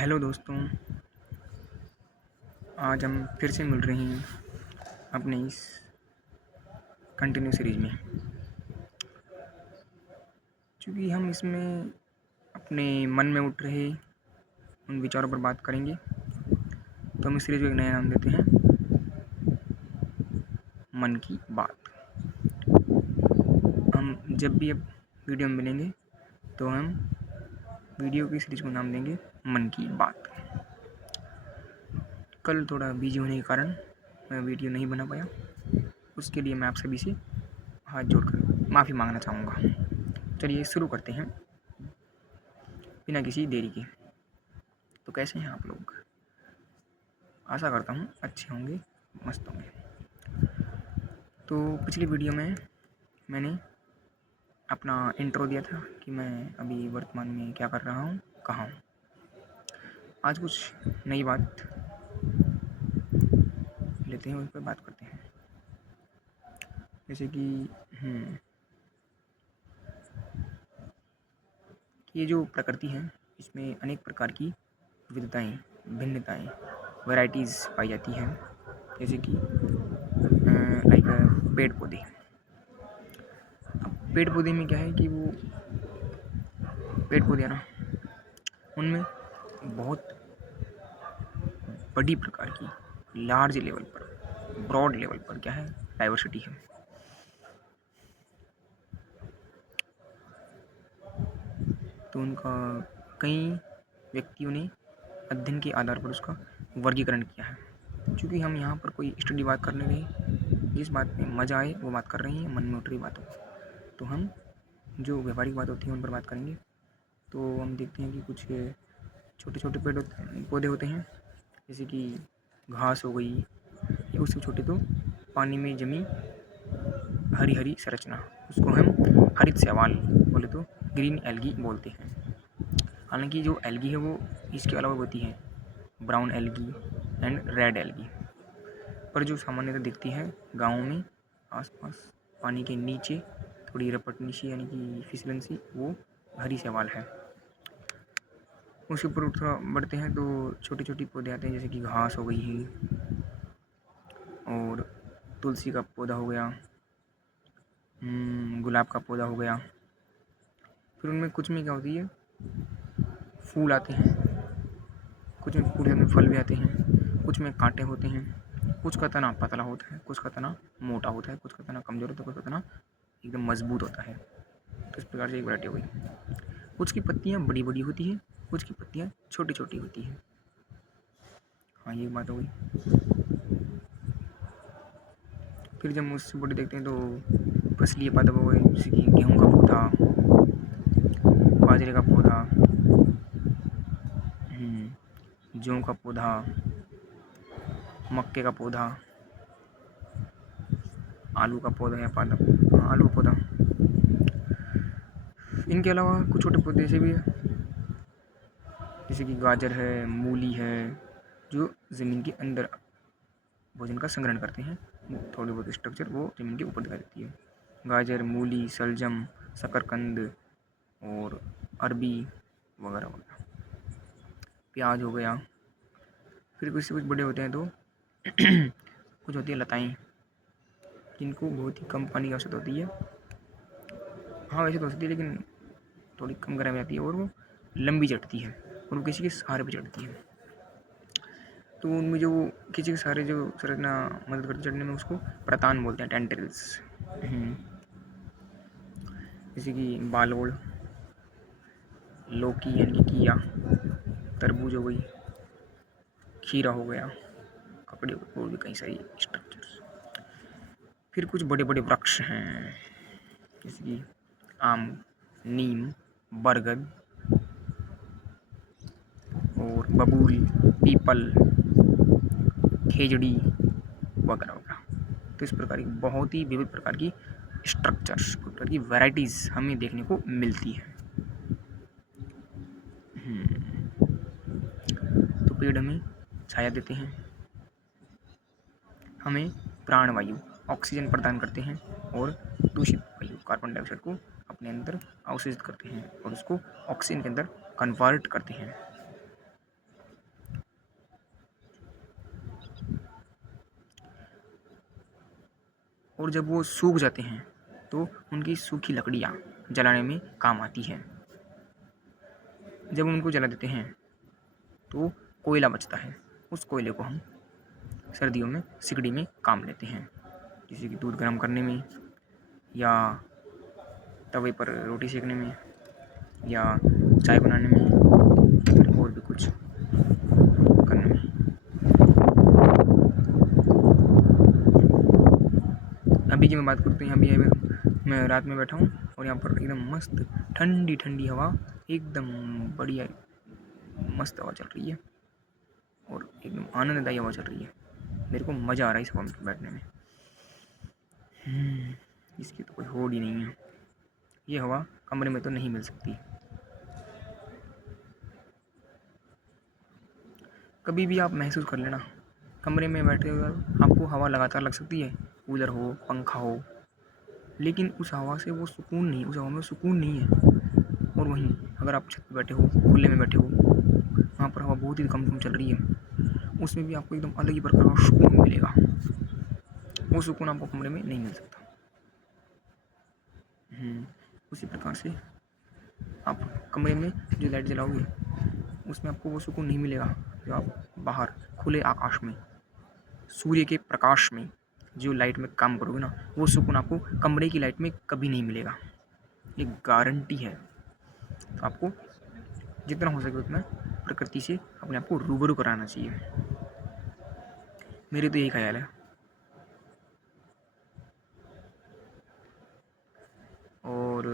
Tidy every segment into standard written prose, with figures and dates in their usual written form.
Hello दोस्तों, आज हम फिर से मिल रहे हैं अपने इस कंटिन्यू सीरीज में। चूँकि हम इसमें अपने मन में उठ रहे उन विचारों पर बात करेंगे, तो हम इस सीरीज को एक नया नाम देते हैं, मन की बात। हम जब भी अब वीडियो में मिलेंगे तो हम वीडियो की सीरीज को नाम देंगे मन की बात। कल थोड़ा बिजी होने के कारण मैं वीडियो नहीं बना पाया, उसके लिए मैं आप सभी से हाथ जोड़कर माफ़ी मांगना चाहूँगा। चलिए शुरू करते हैं बिना किसी देरी के। तो कैसे हैं आप लोग? आशा करता हूँ अच्छे होंगे, मस्त होंगे। तो पिछली वीडियो में मैंने अपना इंट्रो दिया था कि मैं अभी वर्तमान में क्या कर रहा हूँ, कहाँ हूँ। आज कुछ नई बात लेते हैं, उस पर बात करते हैं। जैसे कि ये जो प्रकृति है, इसमें अनेक प्रकार की विविधताएँ, भिन्नताएँ, वैराइटीज़ पाई जाती हैं। जैसे कि लाइक पेड़ पौधे। अब पेड़ पौधे में क्या है कि वो पेड़ पौधे ना, उनमें बहुत बड़ी प्रकार की लार्ज लेवल पर, ब्रॉड लेवल पर क्या है, डाइवर्सिटी है। तो उनका कई व्यक्तियों ने अध्ययन के आधार पर उसका वर्गीकरण किया है। क्योंकि हम यहाँ पर कोई स्टडी बात करने रहे, जिस बात में मज़ा आए वो बात कर रहे हैं, मन में उठ रही बातों, तो हम जो व्यवहारिक बात होती है उन पर बात करेंगे। तो हम देखते हैं कि कुछ छोटे छोटे पौधे होते हैं, जैसे कि घास हो गई, या उससे छोटे तो पानी में जमी हरी हरी संरचना, उसको हम हरित शैवाल बोले तो ग्रीन एल्गी बोलते हैं। हालांकि जो एल्गी है वो इसके अलावा होती है brown algae and red algae, पर जो सामान्यतः दिखती है गाँव में आसपास पानी के नीचे थोड़ी रपटनी सी यानी कि फिसलन सी, वो हरी शैवाल है। उसके ऊपर थोड़ा बढ़ते हैं तो छोटी छोटी पौधे आते हैं, जैसे कि घास हो गई है और तुलसी का पौधा हो गया, गुलाब का पौधा हो गया। फिर उनमें कुछ में क्या होती है, फूल आते हैं, कुछ में फूल में फल भी आते हैं, कुछ में कांटे होते हैं, कुछ का तना पतला होता है, कुछ का तना मोटा होता है, कुछ का तना कमज़ोर होता है, कुछ का तना एकदम मजबूत होता है। तो इस प्रकार से एक वैरायटी हो गई। कुछ की पत्तियाँ बड़ी बड़ी होती हैं, कुछ की पत्तियाँ छोटी छोटी होती हैं। हाँ, ये बात हो गई। फिर जब उससे बड़े देखते हैं तो फसलीय पादप हो गए, जैसे कि गेहूँ का पौधा, बाजरे का पौधा, जौ का पौधा, मक्के का पौधा, आलू का पौधा या पादप, आलू का पौधा। इनके अलावा कुछ छोटे पौधे ऐसे भी है, जैसे कि गाजर है, मूली है, जो ज़मीन के अंदर भोजन का संग्रहण करते हैं। थोड़ी बहुत स्ट्रक्चर वो ज़मीन के ऊपर दिखाई देती है। गाजर, मूली, शलजम, शकरकंद और अरबी वगैरह वगैरह। प्याज हो गया। फिर कुछ से कुछ बड़े होते हैं तो कुछ होती है लताएँ, जिनको बहुत ही कम पानी की आवश्यकता होती है। हाँ, वैसे तो हो सकती है, लेकिन थोड़ी कम गर्म जाती है और वो लंबी चढ़ती है और वो किसी के सहारे पे चढ़ती है। तो उनमें जो किसी के सहारे जो संरचना मदद करती चढ़ने में, उसको प्रतान बोलते हैं, टेंटेल्स। जैसे कि बालोड़, लौकी यानी कि घिया, तरबूज हो गई, खीरा हो गया, ककड़ी हो गई, और भी कई सारी स्ट्रक्चर्स। फिर कुछ बड़े बड़े वृक्ष हैं, जैसे कि आम, नीम, बरगद और बबूल, पीपल, खेजड़ी वगैरह वगैरह। तो इस प्रकार की बहुत ही विविध प्रकार की स्ट्रक्चर्स, प्रकार की वैराइटीज़ हमें देखने को मिलती है। तो पेड़ हमें छाया देते हैं, हमें प्राणवायु ऑक्सीजन प्रदान करते हैं और दूषित वायु कार्बन डाइऑक्साइड को अपने अंदर अवशोषित करते हैं और उसको ऑक्सीजन के अंदर कन्वर्ट करते हैं। और जब वो सूख जाते हैं तो उनकी सूखी लकड़ियाँ जलाने में काम आती है। जब हम उनको जला देते हैं तो कोयला बचता है। उस कोयले को हम सर्दियों में सिगड़ी में काम लेते हैं, जैसे कि दूध गर्म करने में या तवे पर रोटी सेकने में या चाय बनाने में या फिर और भी कुछ करने में। अभी की मैं बात करूँ तो यहाँ भी मैं रात में बैठा हूँ और यहाँ पर एकदम मस्त ठंडी ठंडी हवा, एकदम बढ़िया मस्त हवा चल रही है और एकदम आनंददायी हवा चल रही है। मेरे को मज़ा आ रहा है इस हवा में बैठने में। इसकी तो कोई होड़ ही नहीं है। ये हवा कमरे में तो नहीं मिल सकती। कभी भी आप महसूस कर लेना, कमरे में बैठे हुए आपको हवा लगातार लग सकती है, कूलर हो पंखा हो, लेकिन उस हवा से वो सुकून नहीं, उस हवा में सुकून नहीं है। और वहीं अगर आप छत पर बैठे हो, खुले में बैठे हो, वहाँ पर हवा बहुत ही कम चल रही है, उसमें भी आपको एकदम अलग ही प्रकार का सुकून मिलेगा। वो सुकून आपको कमरे में नहीं मिल सकता। उसी प्रकार से आप कमरे में जो लाइट जलाओगे उसमें आपको वो सुकून नहीं मिलेगा जो आप बाहर खुले आकाश में सूर्य के प्रकाश में जो लाइट में काम करोगे ना, वो सुकून आपको कमरे की लाइट में कभी नहीं मिलेगा। ये गारंटी है। तो आपको जितना हो सके उतना प्रकृति से अपने आप को रूबरू कराना चाहिए। मेरे तो यही ख्याल है। और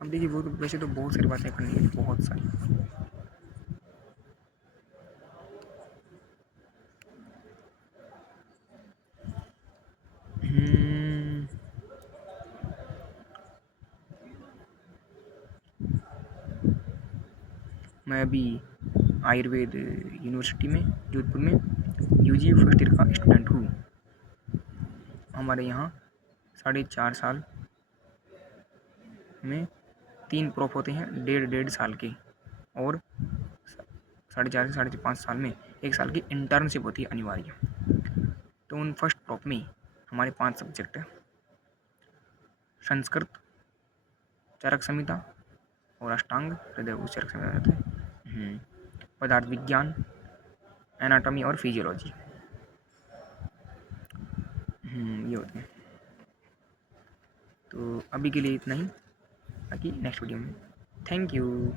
अब देखिए, वो तो वैसे तो बहुत सारी बातें करनी है, बहुत सारी। मैं अभी आयुर्वेद यूनिवर्सिटी में जोधपुर में यूजी फर्स्ट ईयर का स्टूडेंट हूँ। हमारे यहाँ 4.5 साल में 3 प्रोफ होते हैं, 1.5 साल के, और 4.5 से 5.5 साल में 1 साल की इंटर्नशिप होती है अनिवार्य। तो उन फर्स्ट प्रोफ में हमारे 5 सब्जेक्ट है: संस्कृत, चरक संहिता और अष्टांग हृदय उस चरक संहिता रहता है, पदार्थ विज्ञान, एनाटॉमी और फिजियोलॉजी, ये होते हैं। तो अभी के लिए इतना ही, बाकी नेक्स्ट वीडियो में। Thank you.